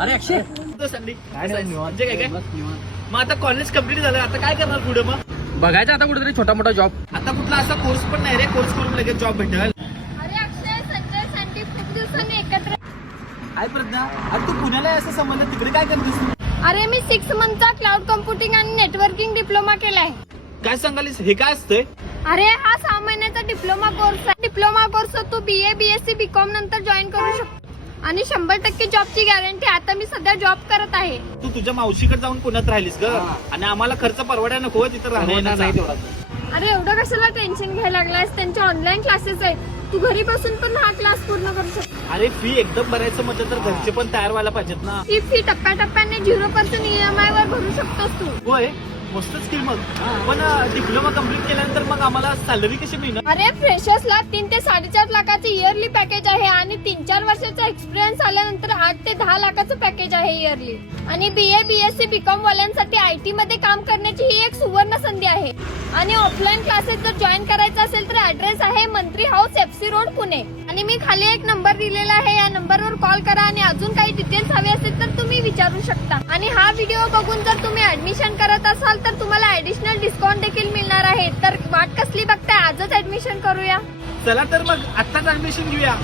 अरे अक्षय संडे म्हणजे काय मग आता कॉलेज कम्प्लीट झालं, आता काय करणार पुढे? मग बघायचं आता कुठेतरी छोटा मोठा जॉब. आता कुठला असा कोर्स पण नाही रे, कोर्स करून लगेच जॉब भेटेल. अरे अक्षय, संजय, सँडी खूप दिवसांनी एकत्र. काय प्रज्ञा, अरे तू पुण्याला आहे असं समजलं, तिकडे काय करतेस? अरे मी 6 मंथचा क्लाउड कम्प्युटिंग आणि नेटवर्किंग डिप्लोमा केलाय. काय सांगालीस, हे काय असतंय? अरे हा 6 महिन्याचा डिप्लोमा कोर्स आहे. डिप्लोमा कोर्स तू BA BSc BCom नंतर जॉईन करू शकतो आणि 100% जॉबची गॅरंटी. आता मी सध्या जॉब करत आहे. तू तुझ्या मावशीकडे जाऊन पुण्यात राहिलीस ग, आणि आम्हाला खर्च परवडाय नको तिथं राहणार नाही तेवढा. अरे एवढं कशाला टेन्शन घ्यायला लागलायस? त्यांचे ऑनलाईन क्लासेस आहेत, तू घरी बसून पण हा क्लास पूर्ण करू शकतो. अरे फी एकदम भरायचं म्हटलं तर घरचे पण तयार व्हायला पाहिजेत ना. ही फी टप्प्याटप्प्याने 0% EMI वर भरू शकतोस तू. होय, मस्त स्किल. मग पण डिप्लोमा कम्प्लीट केल्यानंतर मग आम्हाला सॅलरी कशी मिळणार? अरे फ्रेशर्सला 3 ते 4.5 लाखाचे इयरली पॅकेज आहे आणि 3-4 वर्षाचा एक्सपिरियन्स आल्यानंतर 8 ते 10 लाखाचं पॅकेज आहे इयरली. आणि BA BSc BCom वाल्यांसाठी IT मध्ये काम करण्याची ही एक सुवर्ण संधी आहे. आणि ऑफलाईन क्लासेस जर जॉईन करायचा असेल तर ऍड्रेस आहे मंत्री हाऊस FC रोड पुणे. आणि मी खाली एक नंबर दिलेला आहे, या नंबरवर कॉल करा आणि अजून काही डिटेल्स हवे असेल तर तुम्ही विचारू शकता. आणि हा व्हिडिओ बघून जर तुम्ही ऍडमिशन करत असाल तर तुम्हाला ऍडिशनल डिस्काउंट देखील मिळणार आहे. तर वाट कसली बघताय, आजच ऍडमिशन करूया. चला तर मग आत्ताच ऍडमिशन घेऊया.